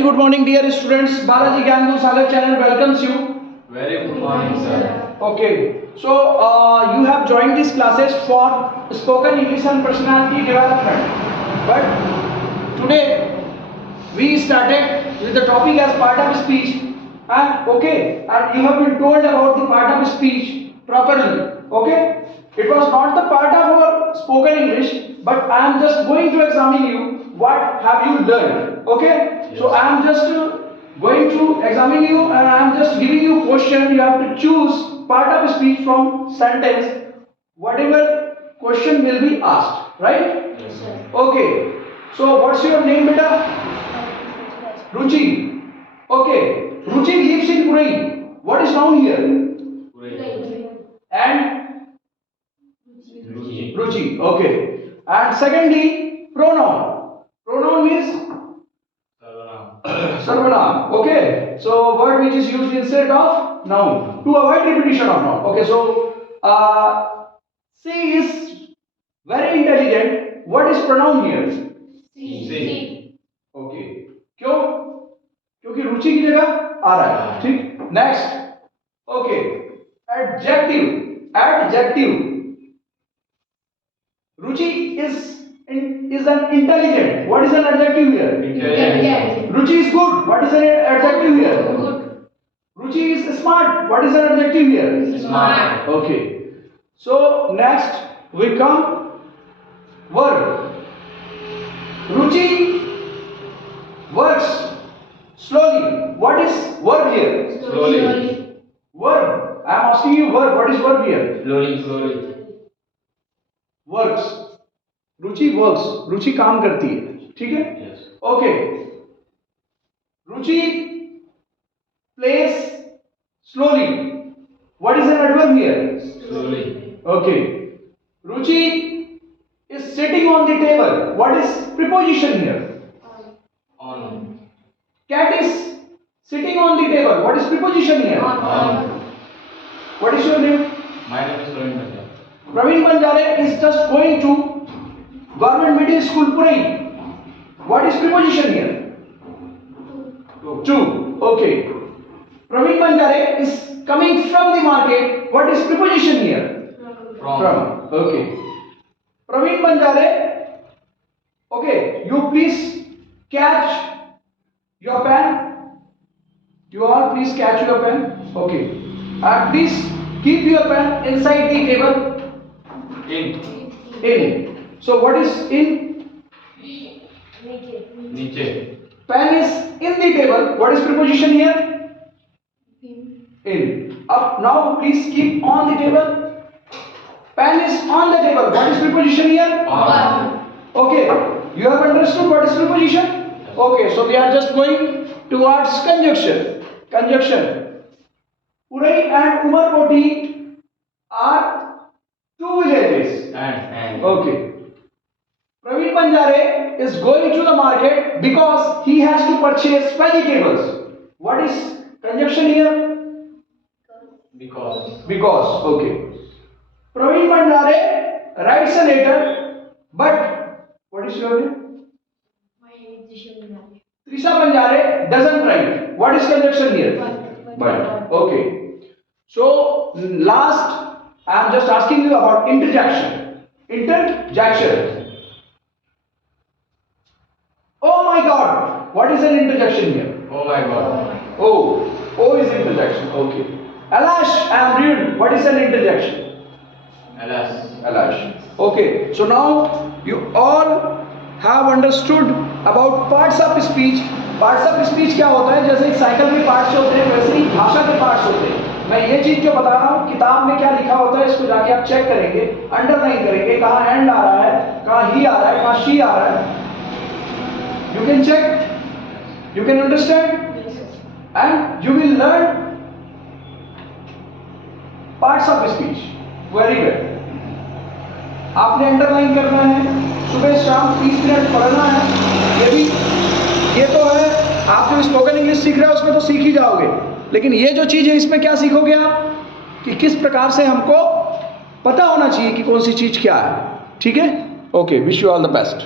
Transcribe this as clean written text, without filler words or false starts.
Very good morning, dear students. Balaji Gangu Sagar channel welcomes you. Very good morning, sir. Okay, so you have joined these classes for spoken English and personality development. But today we started with the topic as part of speech. And okay, and you have been told about the part of speech properly. Okay, it was not the part of our spoken English, but I am just going to examine you. What have you learned? Okay, yes. So I am just going to examine you, and I am just giving you question. You have to choose part of speech from sentence. Whatever question will be asked, right? Yes, sir. Okay. So what's your name, beta? Ruchi. Okay. Ruchi lives in Puri. What is noun here? And Ruchi. Okay. And secondly, pronoun. Pronoun means Sarvanam. Okay. So word which is used instead of noun to avoid repetition of noun. Okay. So C is very intelligent. What is pronoun here? C. Okay. क्यों? क्योंकि रुचि की जगह आ रहा है. ठीक. Next. Okay. Adjective. Adjective. Ruchi is an intelligent. What is an adjective here? Intelligent. Ruchi is good. What is an adjective here? Good. Ruchi is smart. What is an adjective here? Smart. Okay. So next we come verb. Ruchi works slowly. What is verb here? Slowly. Verb. I am asking you verb. What is verb here? Slowly. Works. Ruchi works. Ruchi काम करती है. ठीक है. Yes. Okay. Ruchi plays slowly. What is an adverb here? Slowly. Okay. Ruchi is sitting on the table. What is preposition here? On. Cat is sitting on the table. What is preposition here? On. What is your name? My name is Praveen Banja. Praveen Banjare is just going to Government Middle School Puri. What is preposition here? To. Okay. Praveen Banjare is coming from the market. What is preposition here? From. Okay. Praveen Banjare. Okay. You please catch your pen. You all please catch your pen. Okay. And please keep your pen inside the table. In. So what is in? Niche. Pen is in the table. What is preposition here? In. Up. Now please keep on the table. Pen is on the table. What is preposition here? On. Okay. You have understood what is preposition? Okay. So we are just going towards conjunction. Conjunction. Urai and Umarkoti are two villages. And. Okay. Praveen Banjare is going to the market because he has to purchase vegetables. What is conjunction here? Because. Because. Okay. Praveen Banjare writes a letter, but what is your name? Trisha Banjare doesn't write. What is conjunction here? But. Okay. So last, I am just asking you about interjection. Interjection. Oh my God! What is an interjection here? Oh my God. Oh is interjection. Okay. Alas, I am rude. What is an interjection? Alas. Okay. So now you all have understood about parts of speech. Parts of speech क्या होता है? जैसे एक cycle के parts होते हैं, वैसे ही भाषा के पार्ट्स होते हैं. मैं ये चीज जो बता रहा हूँ, किताब में क्या लिखा होता है, इसको जाके आप चेक करेंगे, अंडरलाइन करेंगे, कहाँ एंड आ रहा है, कहाँ ही आ रहा है, कहाँ शी आ रहा है. You can check, you can understand, and you will learn parts of speech very well. आपने अंडरलाइन करना है, सुबह शाम 30 मिनट पढ़ना है. ये तो है, आप जो स्पोकन इंग्लिश सीख रहे हो उसमें तो सीख ही जाओगे, लेकिन ये जो चीज़ है इसमें क्या सीखोगे आप, कि किस प्रकार से हमको पता होना चाहिए कि कौन सी चीज़ क्या है. ठीक है. Okay. Wish you all the best.